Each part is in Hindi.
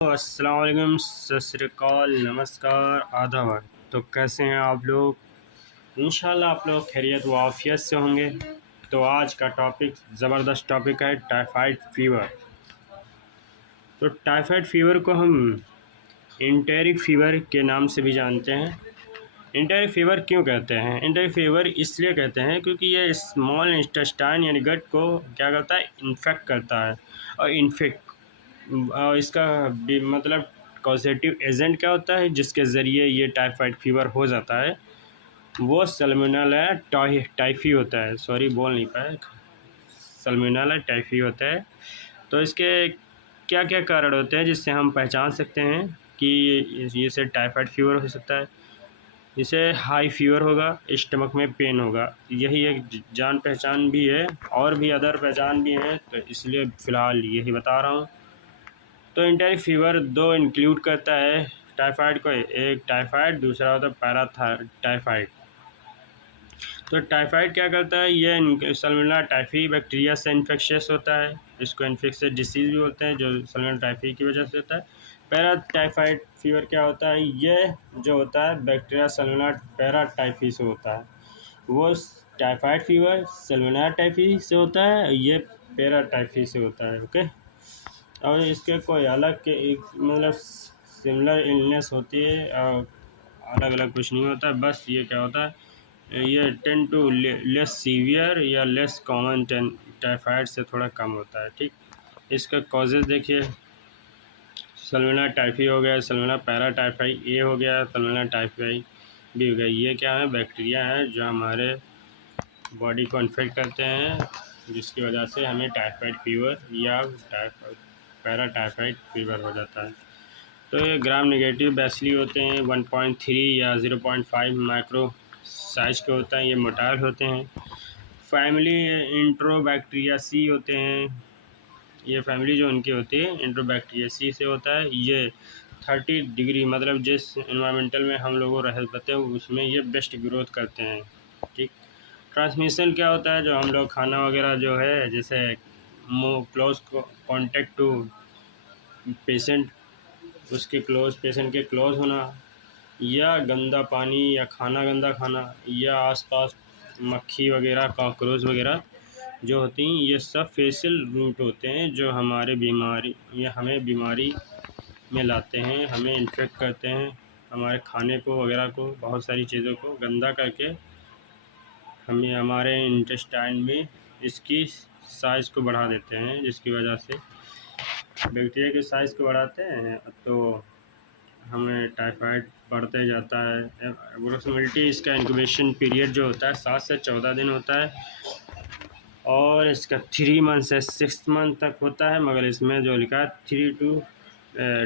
अस्सलाम वालेकुम, सत श्री अकाल, नमस्कार, आदाब। तो कैसे हैं आप लोग? इंशाल्लाह आप लोग खैरियत व आफियत से होंगे। तो आज का टॉपिक ज़बरदस्त टॉपिक है टाइफाइड फीवर। तो टाइफाइड फीवर को हम इंटेरिक फीवर के नाम से भी जानते हैं। इंटेरिक फीवर क्यों कहते हैं? इंटेरिक फीवर इसलिए कहते हैं क्योंकि ये स्मॉल इंटेस्टाइन यानी गट को क्या करता है, इन्फेक्ट करता है। और इसका मतलब कॉजेटिव एजेंट क्या होता है जिसके ज़रिए ये टाइफाइड फीवर हो जाता है, वो सल्मोनेला टाइफी होता है। सॉरी, बोल नहीं पाया, सल्मोनेला टाइफी होता है। तो इसके क्या क्या कारण होते हैं जिससे हम पहचान सकते हैं कि ये से टाइफाइड फीवर हो सकता है? इसे हाई फीवर होगा, स्टमक में पेन होगा, यही एक जान पहचान भी है। और भी अदर पहचान भी हैं, तो इसलिए फ़िलहाल यही बता रहा हूँ। तो इंटेरिक फीवर दो इंक्लूड करता है टाइफाइड को, एक टाइफाइड, दूसरा होता है टाइफाइड। तो टाइफाइड क्या करता है, ये सल्मोनेला टाइफी बैक्टीरिया से इन्फेक्शियस होता है। इसको इन्फेक्शियस डिसीज़ भी होते हैं जो सल्मोनेला टाइफी की वजह से होता है। पैरा टाइफाइड फीवर क्या होता है, ये जो होता है बैक्टीरिया सल्मोनेला पैरा टाइफी से होता है। वो टाइफाइड फीवर सल्मोनेला टाइफी से होता है, ये पैरा टाइफी से होता है। ओके। और इसके कोई अलग के एक मतलब सिमिलर इलनेस होती है, और अलग अलग कुछ नहीं होता है। बस ये क्या होता है, ये 10 to लेस सीवियर या लेस कॉमन टाइफाइड से थोड़ा कम होता है। ठीक। इसका कॉजेज़ देखिए, सल्मोनेला टाइफी हो गया, सल्मोनेला पैरा टाइफाई ए हो गया, सल्मोनेला टाइफाई बी हो गया। ये क्या है, बैक्टीरिया हैं जो हमारे बॉडी को इन्फेक्ट करते हैं, जिसकी वजह से हमें टाइफाइड फीवर या पैरा टाइफाइड फीवर हो जाता है। तो ये ग्राम नेगेटिव बैसिली होते हैं, 1.3 या 0.5 माइक्रो साइज के होते हैं। ये मोटाइल होते हैं। फैमिली इंट्रोबैक्टीरियासी होते हैं। ये फैमिली जो उनकी होती है इंट्रोबैक्टीरियासी से होता है। ये 30 डिग्री मतलब जिस इन्वायरमेंटल में हम लोग रहते हैं उसमें ये बेस्ट ग्रोथ करते हैं। ठीक। ट्रांसमिशन क्या होता है, जो हम लोग खाना वगैरह जो है, जैसे क्लोज कॉन्टेक्ट टू पेशेंट, उसके पेशेंट के क्लोज होना, या गंदा पानी या खाना गंदा खाना, या आसपास मक्खी वगैरह कॉकरोच वगैरह जो होती हैं, ये सब फेशियल रूट होते हैं जो हमें बीमारी में लाते हैं, हमें इन्फेक्ट करते हैं, हमारे खाने को वगैरह को, बहुत सारी चीज़ों को गंदा करके हमें हमारे इंटेस्टाइन में इसकी साइज़ को बढ़ा देते हैं, जिसकी वजह से बैक्टीरिया के साइज़ को बढ़ाते हैं तो हमें टाइफाइड बढ़ते जाता है। अप्रोक्सीमेटली इसका इंक्यूबेशन पीरियड जो होता है 7 से 14 दिन होता है, और इसका 3 मंथ से 6 मंथ तक होता है, मगर इसमें जो लिखा है 3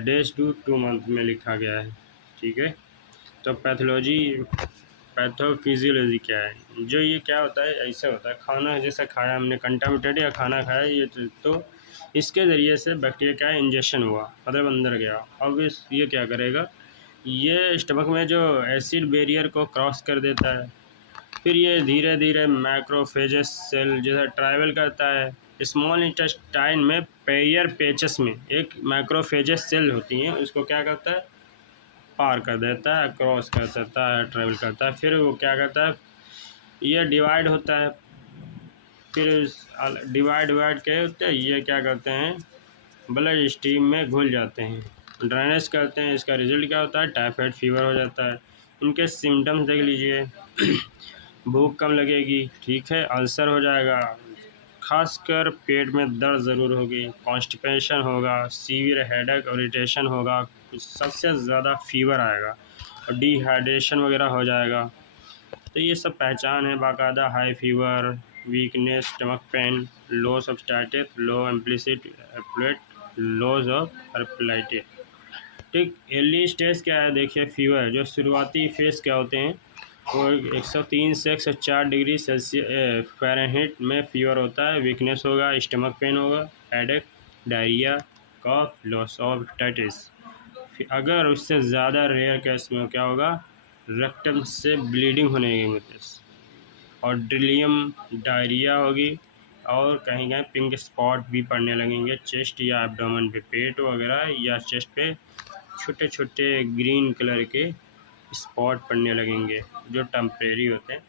days to 2 मंथ में लिखा गया है। ठीक है। तो पैथोफिजियोलॉजी क्या है, जो ये क्या होता है, ऐसा होता है खाना जैसा खाया हमने, कंटामिनेटेड या खाना खाया, ये तो इसके ज़रिए से बैक्टीरिया क्या है, इंजेक्शन हुआ, मतलब अंदर गया। अब ये क्या करेगा, ये स्टमक में जो एसिड बैरियर को क्रॉस कर देता है, फिर ये धीरे धीरे मैक्रोफेजेस सेल जैसा ट्रैवल करता है। स्मॉल इंटेस्टाइन में पेयर पेचेस में एक मैक्रोफेजेस सेल होती हैं, उसको क्या करता है, पार कर देता है, क्रॉस कर देता है, ट्रैवल करता है। फिर वो क्या करता है, ये डिवाइड होता है। फिर डिवाइड के होते हैं, ये क्या करते हैं, ब्लड स्ट्रीम में घुल जाते हैं, ड्रेनेज करते हैं। इसका रिजल्ट क्या होता है, टाइफाइड फीवर हो जाता है। इनके सिम्टम्स देख लीजिए, भूख कम लगेगी, ठीक है, अल्सर हो जाएगा, खासकर पेट में दर्द ज़रूर होगी, कॉन्स्टिपेशन होगा, सीवियर हेडेक और इरिटेशन होगा, सबसे ज़्यादा फीवर आएगा, और डिहाइड्रेशन वगैरह हो जाएगा। तो ये सब पहचान है बाकायदा। High fever, weakness, stomach pain, loss of स्टैटिस, low implicit appetite, loss of appetite. ठीक। अर्ली स्टेज क्या है, देखिए फीवर जो शुरुआती फेस क्या होते हैं, वो 103 से 104 डिग्री सेल्सियस फ़ारेनहीट में फ़ीवर होता है। वीकनेस होगा, स्टमक पेन होगा, headache, diarrhoea, cough, loss of appetite. अगर उससे ज़्यादा रेयर केस में क्या होगा, रेक्टम से ब्लीडिंग होने की वजह से, और डिलियम, डायरिया होगी, और कहीं कहीं पिंक स्पॉट भी पड़ने लगेंगे चेस्ट या एब्डोमेन पे, पेट वगैरह या चेस्ट पे छोटे छोटे ग्रीन कलर के स्पॉट पड़ने लगेंगे जो टेम्परेरी होते हैं।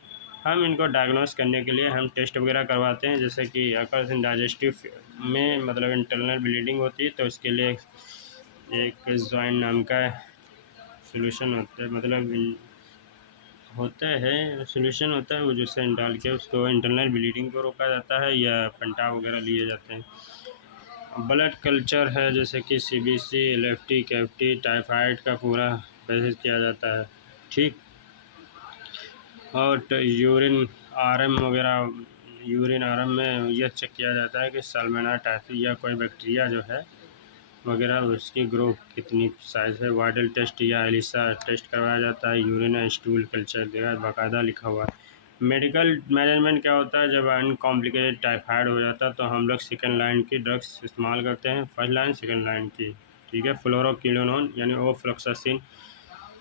हम इनको डायग्नोस करने के लिए हम टेस्ट वगैरह करवाते हैं, जैसे कि अगर डाइजेस्टिव में मतलब इंटरनल ब्लीडिंग होती है तो उसके लिए एक जॉइन नाम का सोल्यूशन होता है, मतलब होता है सोल्यूशन होता है वो जिससे डाल के उसको इंटरनल ब्लीडिंग को रोका जाता है या पेंटा वगैरह लिए जाते हैं। ब्लड कल्चर है जैसे कि सीबीसी, एलएफटी, कैविटी, टाइफाइड का पूरा परहेज किया जाता है, ठीक। और यूरिन आरएम वगैरह, यूरिन आरएम में यह चेक किया जाता है कि साल्मोनेला टाइफी या कोई बैक्टीरिया जो है वगैरह उसकी ग्रोथ कितनी साइज़ है। वाइडल टेस्ट या एलिसा टेस्ट करवाया जाता है। यूरिन स्टूल कल्चर देखा बाकायदा लिखा हुआ है। मेडिकल मैनेजमेंट क्या होता है, जब अनकॉम्प्लिकेटेड टाइफाइड हो जाता है तो हम लोग सेकेंड लाइन की ड्रग्स इस्तेमाल करते हैं, फर्स्ट लाइन सेकेंड लाइन की, ठीक है। फ्लोरोक्विनोन यानी ओफ्लोक्सासिन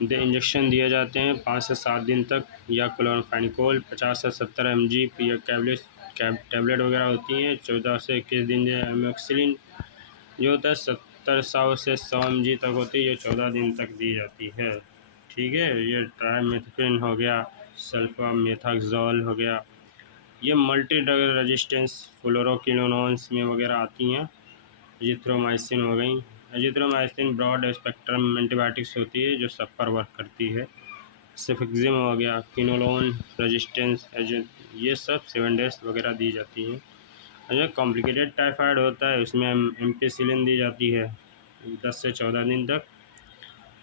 इंजेक्शन दिए जाते हैं 5 से 7 दिन तक, या क्लोरोफेनिकोल 50 से 70 mg या टैबलेट वगैरह होती हैं 14 से 21 दिन। एमोक्सिलिन जो होता है 70 से 100 mg तक होती है, ये 14 दिन तक दी जाती है, ठीक है। ये ट्राइमेथाफिन हो गया, सल्फामेथाक्सोल हो गया, ये मल्टी ड्रग रेजिस्टेंस फ्लोरोक्विनोन्स में वगैरह आती हैं। एजिथ्रोमाइसिन हो गई। एजिथ्रोमाइसिन ब्रॉड स्पेक्ट्रम एंटीबायोटिक्स होती है जो सब पर वर्क करती है। सिफिक्जिम हो गया, किनोलोन रेजिस्टेंस, ये सब 7 डेज वगैरह दी जाती हैं। जो कॉम्प्लिकेटेड टाइफाइड होता है उसमें एम्पिसिलिन दी जाती है 10 से 14 दिन तक।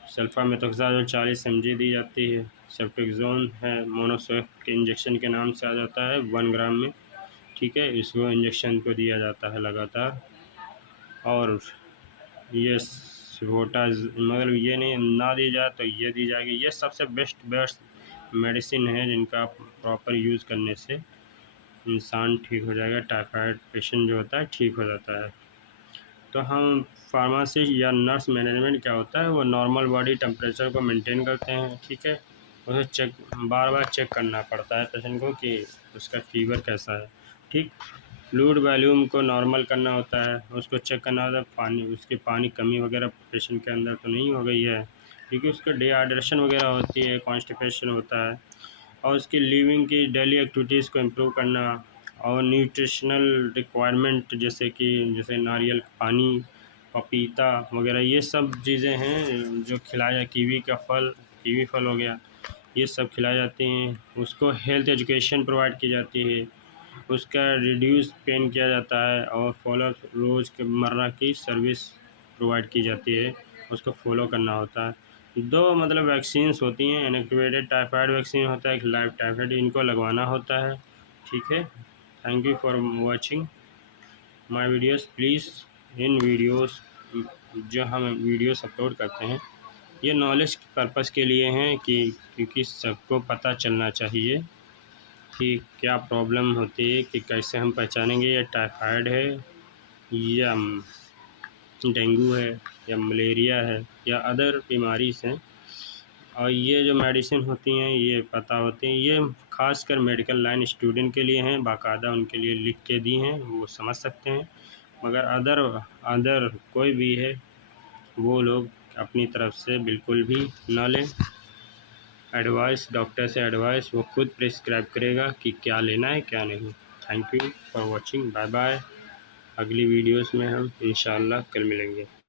सल्फामेथोक्साजोल 40 mg दी जाती है। सेफ्ट्रिक्सोन है, मोनोसोफ के इंजेक्शन के नाम से आ जाता है 1 ग्राम में, ठीक है। इसको इंजेक्शन को दिया जाता है लगातार। और ये वोटाज मतलब ये नहीं ना दी जाए तो ये दी जाएगी। ये सबसे बेस्ट मेडिसिन है जिनका प्रॉपर यूज़ करने से इंसान ठीक हो जाएगा, टाइफाइड पेशेंट जो होता है ठीक हो जाता है। तो हम फार्मासिस्ट या नर्स मैनेजमेंट क्या होता है, वो नॉर्मल बॉडी टेम्परेचर को मेंटेन करते हैं, ठीक है। उसे चेक बार बार चेक करना पड़ता है पेशेंट को कि उसका फीवर कैसा है, ठीक। फ्लूइड वॉल्यूम को नॉर्मल करना होता है, उसको चेक करना होता है पानी, उसकी पानी कमी वगैरह पेशेंट के अंदर तो नहीं हो गई है, क्योंकि उसको डिहाइड्रेशन वगैरह होती है, कॉन्स्टिपेशन होता है। और उसकी लिविंग की डेली एक्टिविटीज़ को इम्प्रूव करना, और न्यूट्रिशनल रिक्वायरमेंट जैसे नारियल पानी, पपीता वगैरह, ये सब चीज़ें हैं जो खिलाया, कीवी फल हो गया, ये सब खिलाई जाती हैं। उसको हेल्थ एजुकेशन प्रोवाइड की जाती है, उसका रिड्यूस पेन किया जाता है, और फॉलो रोज़ के मर्रा की सर्विस प्रोवाइड की जाती है, उसको फॉलो करना होता है। 2 मतलब वैक्सीन्स होती हैं, इनएक्टिवेटेड टाइफाइड वैक्सीन होता है, एक लाइव टाइफाइड, इनको लगवाना होता है, ठीक है। Thank you for watching my videos. Please in videos जो हम वीडियोस अपलोड करते हैं ये नॉलेज पर्पज़ के लिए हैं, कि क्योंकि सबको पता चलना चाहिए कि क्या प्रॉब्लम होती है, कि कैसे हम पहचानेंगे ये टाइफाइड है या डेंगू है या मलेरिया है या अदर बीमारीज़ हैं। और ये जो मेडिसिन होती हैं ये पता होती हैं, ये ख़ासकर मेडिकल लाइन स्टूडेंट के लिए हैं, बाकायदा उनके लिए लिख के दी हैं, वो समझ सकते हैं। मगर अदर कोई भी है वो लोग अपनी तरफ से बिल्कुल भी ना लें। एडवाइस डॉक्टर से एडवाइस वो खुद प्रिस्क्राइब करेगा कि क्या लेना है क्या नहीं। Thank you for watching, bye bye. अगली वीडियोस में हम इंशाल्लाह कल मिलेंगे।